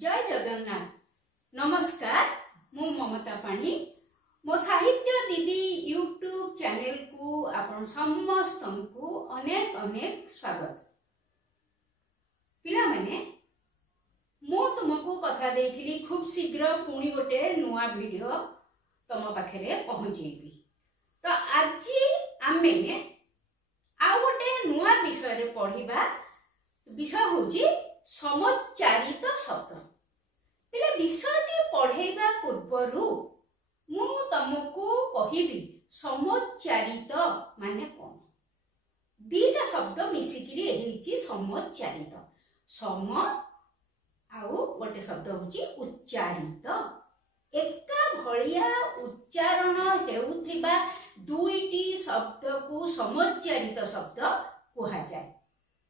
जय जगन्नाथ। नमस्कार, मु ममता पाणी मो साहित्य दीदी यूट्यूब चैनल को आपण समस्त को अनेक अनेक स्वागत। पिला माने मु तुमको कथा देथिली खूब शीघ्र पुणी गोटे नुआ वीडियो तुम पाखरे पहुंचेबी। तो आज आमे आ गोटे नुआ विषय रे पढ़िबा। विषय होची समोच्चारित शब्द। पिला विषयटी पढ़ेबा पूर्वरु मु तुमको कहिबी समोच्चारित माने कोन। दीटा शब्द मिसिकिरी हेची समोच्चारित। सम आउ गोटे शब्द होची उच्चारित। एका भलिया उच्चारण हेउथिबा दुईटी शब्द को समोच्चारित शब्द कुहा जाय।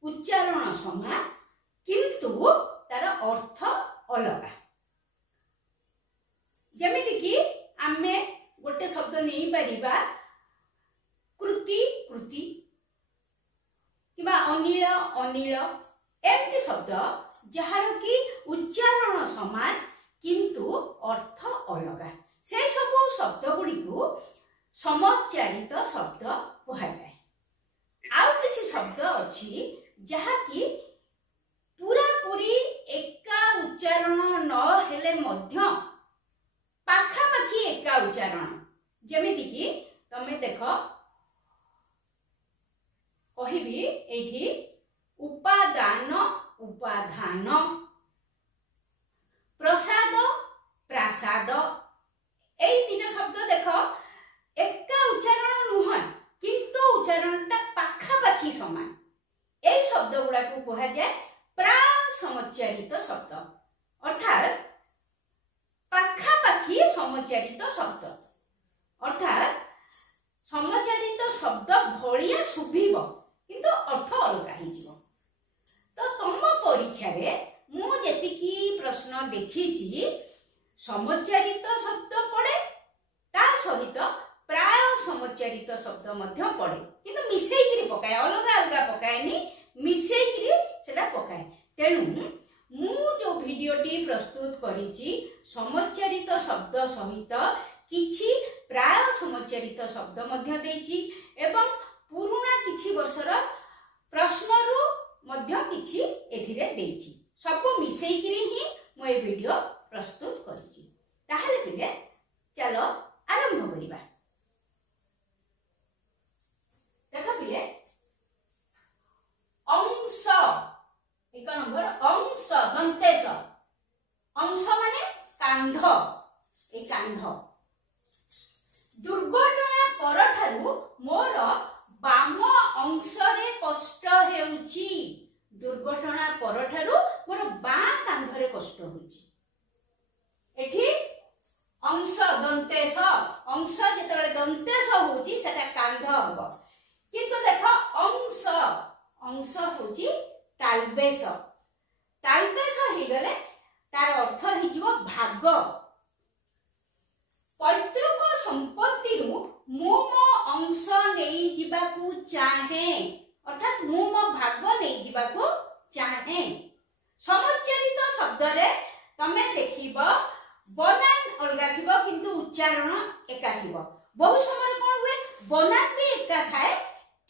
उच्चारण समान किंतु तार अर्थ अलग। जेमिति कि आमे गोटे शब्द नहीं पारिबा कृति कृति किबा अनिल अनिल एमती शब्द जहार कि उच्चारण समान किंतु अर्थ अलग। से सब शब्द गुडी को समोच्चारित शब्द कुहा जाय। आउ किछि शब्द अछि जहा कि पूरा पूरी एका उच्चारण न हेले मध्य पाखा पाखी एका उच्चारण। जेमिति कि तमे देखो कहिबी एठी उपादान उपाधान, प्रसाद प्रासाद। एई तीन शब्द देखो एका उच्चारण नुह किंतु उच्चारणटा पाखा पाखी समान। एई शब्द गुडा को कहा जाय प्राय समोच्चारित शब्द, अर्थात पाखा पाखी समोच्चारित शब्द। अर्थात समोच्चारित शब्द भलिया सुभिब किंतु अर्थ अलग हिजिबो। तो तुम परीक्षा रे मु जेतिकी प्रश्न देखिछि समोच्चारित शब्द पड़े ता सहित प्राय समोच्चारित शब्द मध्य पड़े किंतु मिसेइकिरी पकाय, अलग अलग पकायनी मिसेइकिरी सेटा पकाय। तेणु मु जो वीडियोटी प्रस्तुत करिछि समोच्चारित शब्द सहित किछि प्राय समोच्चारित शब्द मध्य देछि एवं पुरुणा किछि वर्षर प्रश्नरु मध्य किछि एथिरे देछि। सब मिसेइकिरी ही मु ए वीडियो प्रस्तुत करिछि। ताहाले पिले चलो आरंभ करिबा। देखो पिले अंश एक नंबर अंश दंतेश। अंश माने कांध, ए कांध। दुर्घटना परठारु मोर बाम अंश रे कष्ट हेउची। दुर्घटना परठारु मोर बा कांध रे कष्ट होची। एठी अंश दंतेश, अंश जेतबे दंतेश होची सेटा कांध हबो। किंतु देखो अंश अंश होची तालबेश। तालबेश ही गले तार अर्थ हिजो भाग। पैतृक संपत्ति रु मु मो अंश नेई जिबाकू चाहे, अर्थात मु मो भाग नेई जिबाकू चाहे। समोच्चारित शब्द रे तमे देखिबो बनान अलगा थिबो किंतु उच्चारण एका थिबो। बहु समय कोन हुए बनान भी एका थाए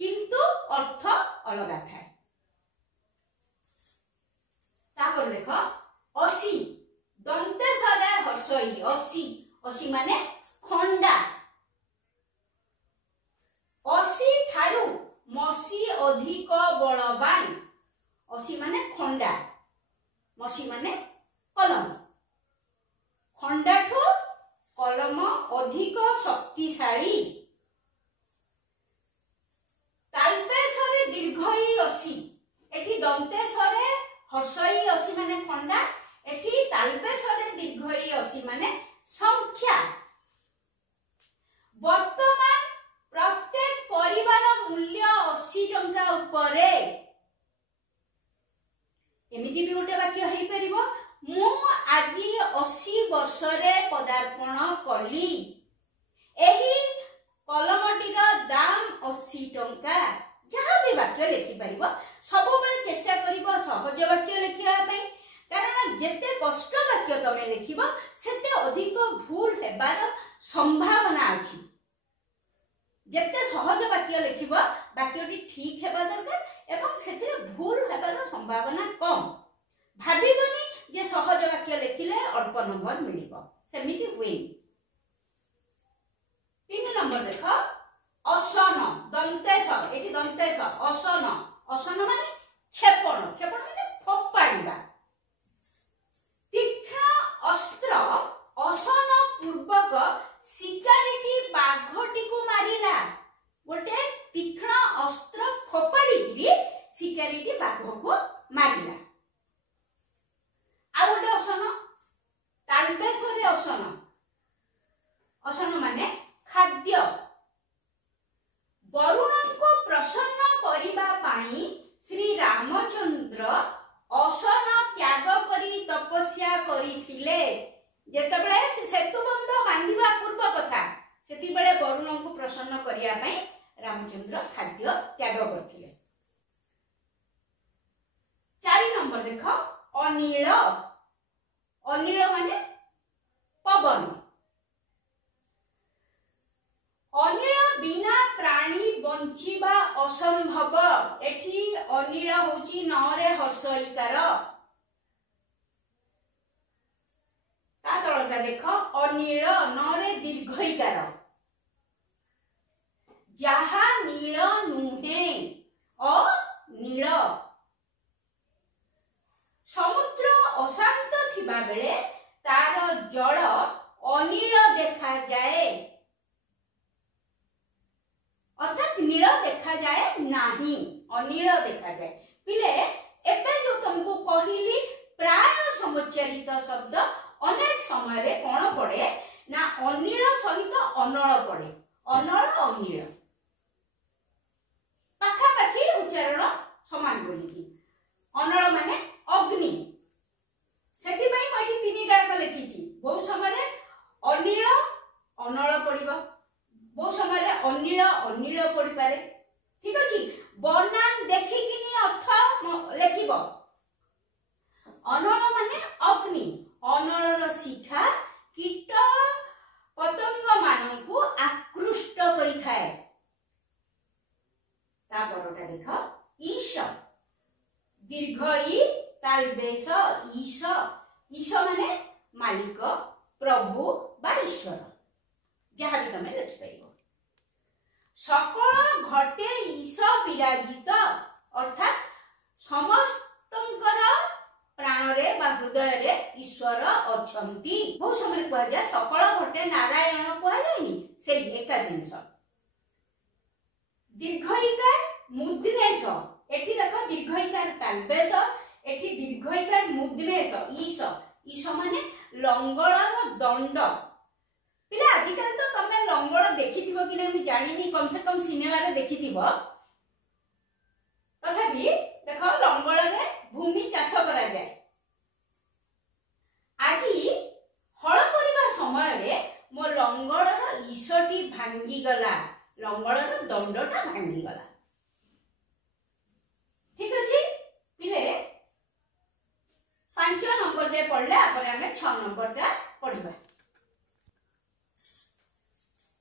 किंतु अर्थ अलगा थाए। तापर देखो असी दंतेश रे हर्षई। असी असी माने खंडा। असी ठारू मसी अधिक बलवान। असी माने खंडा, मसी माने कलम। खंडाठू कलम अधिक शक्तिशाली। तालबेश रे दीर्घई असी। एठी दंतेश रे हर्षई असी माने खंडा, एठी तालबेश रे दीर्घई असी माने संख्या। वर्तमान प्रत्येक परिवार मूल्य 80 टंका उपरे। एमिति भी गोटे वाक्य हेई परिबो मु आजी 80 वर्ष रे पदार्पण कली। एही कलमटीर दाम 80 टंका। जहाँ भी वाक्य लिखि परिबो सब बेले चेष्टा करिबो सहज वाक्य लिखिबा पई, कारण जेते कष्ट वाक्य तमे लिखिबो सेते अधिक भूल हेबार संभावना अछि। जेते सहज वाक्य लिखिबो वाक्यटी ठीक हेबा दरकार एवं सेते भूल हेबार संभावना कम। भाबिबनी जे सहज वाक्य लिखिले अल्प नंबर मिलिबो, सेमिति हुए। 3 नंबर देख असन दंतेश, एठी दंतेश असन, असन माने क्षेपण, क्षेपण माने फोपाड़िबा। तीक्ष्ण अस्त्र असन पूर्वक शिकारीटी बाघटी को मारिला। गोटे तीक्ष्ण अस्त्र फोपाड़ी शिकारीटी बाघ को मारिला। आ गोटे असन तालबेशरे असन, असन माने खाद्य। वरुण को प्रसन्न करिबा पाई श्री रामचंद्र असन त्याग करी तपस्या करिथिले। जेतबेले सेतुबंध बांधिबा पूर्व कथा सेति बेले वरुण को प्रसन्न करिया पई रामचंद्र खाद्य त्याग करथिले। 4 नंबर देख अनिल, अनिल माने पवन। अनिल बिना प्राणी बंचिबा असंभव। एठी अनिल होची नरे हर्षईकार। ता तळटा देख अनिल नरे दीर्घईकार। जहा नील नुहे अनील। समुद्र अशांत थिबा बेले तार जल अनील देखा जाए, अर्थात नील देखा जाए नाही, अनील देखा जाए। पिले एबे जो तुमको कहिली प्राय समुच्चारित शब्द अनेक समय रे कोन पड़े ना अनील सहित अनल पड़े, अनल अनील पाखा पाखी उच्चारण समान बोलिकी। अनल माने अग्नि, सेति पई मठी तीनिटा को लिखिची। बहु समय रे अनील अनल पड़िबो, बहु समय रे अनील अनील पड़ी पारे। ठीक अछि, बनान देखिकिनी अर्थ लिखिबो। अनल माने अग्नि, अनलर शिखा कीट पतंग मानकु आकृष्ट करि थाए। ता परटा देख ईश, दीर्घ ई तालबेश ईश। ईश माने मालिक, प्रभु बा ईश्वर, जहाँ भी तमें लिखि पाइबो। सकल घटे ईश विराजित, अर्थात समस्तंकर प्राण रे बा हृदय रे ईश्वर अछंती। बहुत समय कह जाय सकल घटे नारायण कह जायनी, से एका जिंस। दीर्घईकार मुद्नेश, एठी देख दीर्घईकार तालबेश, एठी दीर्घईकार मुद्नेश ईश। ईश माने लंगड़र दंड। पिला आजिकल तो तमे लंगड़ देखिथिबो कि नै मु जानिनी, कम से कम सिनेमा रे देखिथिबो। तथापि देखो लंगड़ रे भूमि चाष करा जाय। आजि हळ करिबा समय रे मो लंगड़र ईशटी भांगी गला, लंगड़र दंडटा भांगी गला। ठीक अछि पिले 5 नंबर जे पढ़ले आपरे हमें 6 नंबर टा पढ़िबा।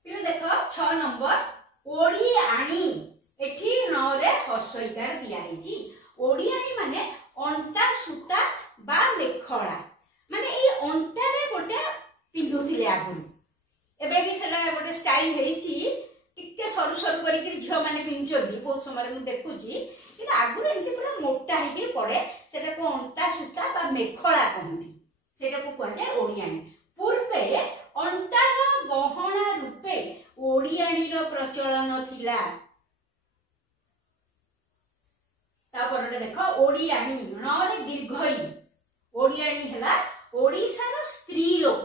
पिले देखो 6 नंबर ओडी आनी। एठी नरे हर्षईकार दिया हिची। ओडी आनी माने अंटा सूता बा मेखळा, माने ए अंटा रे गोटे पिंधुथिले आगुन। एबे भी सेला गोटे स्टाइल हेची, टिके सरू सरू करी कि झियो माने पिंचोदी। बहुत समय मु देखुची कि आगुन एंती पूरा मोटा ही कि पड़े, सेटा को अंटा सूता बा मेखळा कहंती। सेटा को कहै जाय ओडियाणी। पूर्वे अंटार गहना रूपे ओडियाणीर प्रचलन थिला। तापरटे देख ओडियाणी रे दीर्घई। ओडियाणी हैला ओडिशार स्त्री लोक,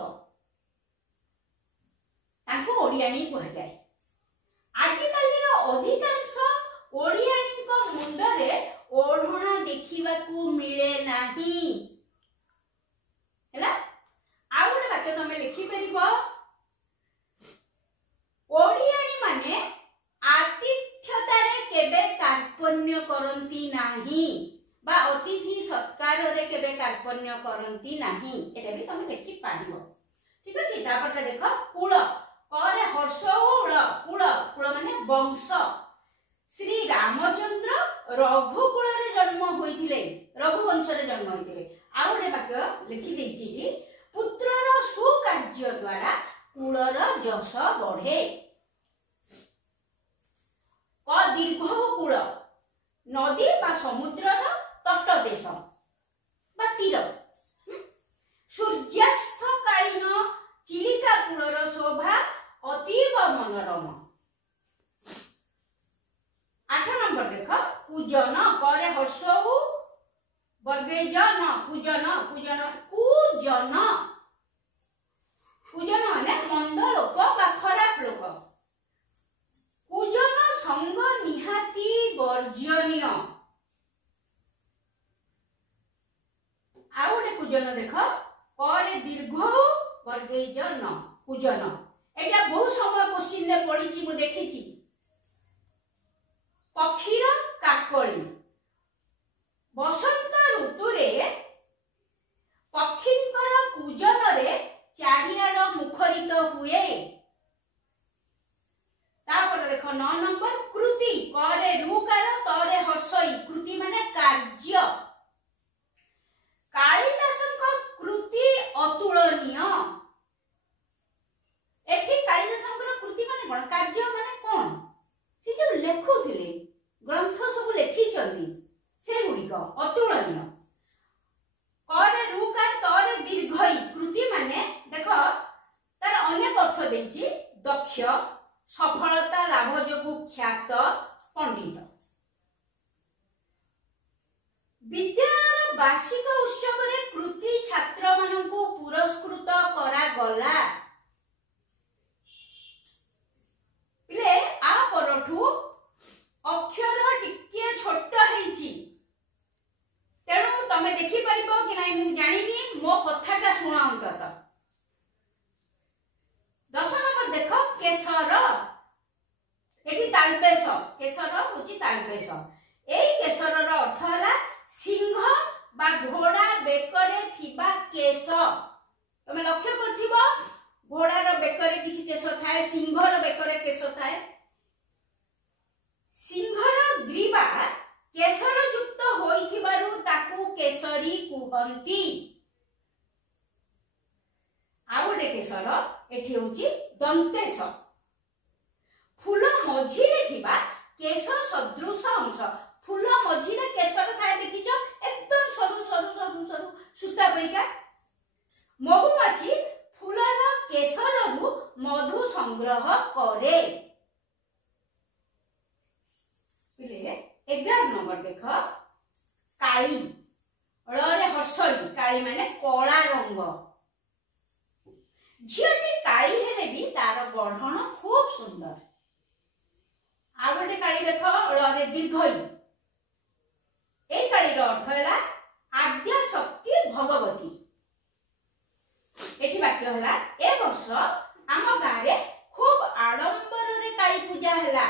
ताको ओडियाणी कह जाय। आजिकालीर अधिकांश ओडियाणी को मुंडरे ओढ़णा देखिबा को मिले नाही। हैला आ गोटे वाक्य तमे लिखि परिबो। ओडियाणी माने आतिथ्यतारे केबे कार्पण्य करंती नाही, बा अतिथि सत्कार रे केबे कार्पण्य करंती नाही एटा भी तुम देखि पारिबो। ठीक अछि। तापर देख कुल करे हर्ष उड़ कुल कुल माने वंश। श्री रामचंद्र रघुकुल रे जन्म होइथिले रघुवंश रे जन्म होइथिले। आ गोटे वाक्य लिखि दैछि कि पुत्रर सुकार्य द्वारा कुलर जश बढ़े। क दीर्घ कुल नदी बा समुद्रर तटदेश बा तीर। सूर्यास्त कालीन चिलिका कूलर शोभा अतीव मनोरम। 8 नंबर देख पूजन करे हर्ष वर्गे जन पूजन पूजन पूजन पूजन माने मंद लोक बा खराब लोक। पूजन संग निहाती वर्जनीय। आ गोटे पूजन देख करे दीर्घ वर्गे जन पूजन। एटा बहुत समय क्वेश्चन रे पढिछि मु देखिछि। पक्षीर काकळी बसंत ऋतु रे पक्षींकर पूजन रे चारियाड मुखरित हुए। तापर देख 9 नंबर कृति करे रुकार तरे हर्षई। कृति माने कार्य। कालिदासଙ୍କ कृति अतुलनीय। एठी कालिदासଙ୍କର कृति माने कोन कार्य माने कोन से जो लेखुथिले ग्रंथ सब लेखिचंदी से गुडिक अतुलनीय। करे रुकार तरे दीर्घई कृति माने देख तार अनेक अर्थ देछि। दक्ष सफलता लाभ जोगु ख्यात पंडित। विद्यालय वार्षिक उत्सव रे कृति छात्र मानकु पुरस्कृत करा गला। पिले आ परठु अक्षर टिके छोट हेछि तेणु तमे देखि परिबो कि नाही मु जानिनी मो कथाटा सुना अंतत। 10 नंबर देख केसर एठी तालपेश केसर होछि तालपेश। एई केसरर अर्थ हला सिंह बा घोड़ा बेकरे थिबा केश। तमे लक्ष्य करथिबो घोड़ार बेकरे किछि केश थाए सिंहर बेकरे केश थाए। सिंहर ग्रीवा केसर युक्त होइथिबारु ताकू केसरी कुहंती। आ गोटे केसर एठी होछि दंतेश। फूल मझिरे थिबा केश सदृश अंश। फूल मझिरे केसर थाए देखिछ एकदम सरू सरू सरू सरू सुता परिका। महुमाछी फूलर केसररु मधु संग्रह करे। पिले 11 नंबर देख काली रे हर्षई। काली माने कला रंग। झियटी काली हेले भी तार गढ़न खूब सुंदर। आ गोटे काली देख रे दीर्घई। ए कालीर अर्थ है आद्या शक्ति भगवती। एठी वाक्य हला ए वर्ष आम गाँ रे खूब आडंबर रे काली पूजा हला।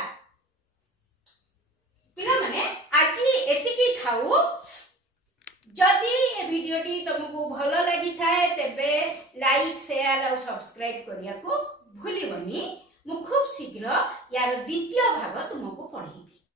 पिला माने आजी एतिकी थाउ। जदि ए वीडियोटी तुमको भलो लागि थाए तेबे लाइक शेयर और सब्सक्राइब करिया को भूलिबनी। मु खूब शीघ्र यार द्वितीय भाग तुमको पढी।